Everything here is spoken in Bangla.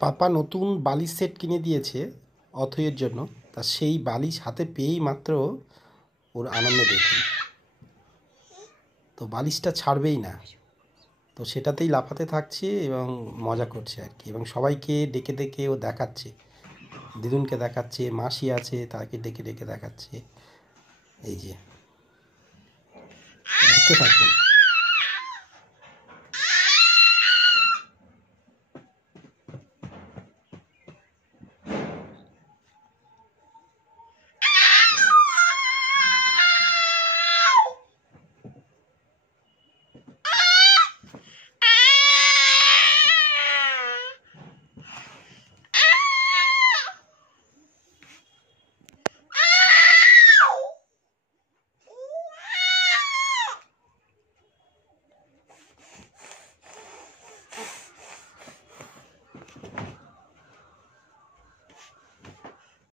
পাপা নতুন বালিশ সেট কিনে দিয়েছে অথইয়ের জন্য। তা সেই বালিশ হাতে পেয়েই মাত্র ওর আনন্দ দেখুন। তো বালিশটা ছাড়বেই না, তো সেটাতেই লাফাতে থাকছে এবং মজা করছে আর কি, এবং সবাইকে ডেকে ডেকে ও দেখাচ্ছে, দিদুনকে দেখাচ্ছে, মাসি আছে তাকে ডেকে ডেকে দেখাচ্ছে। এই যে দেখতে থাকুন।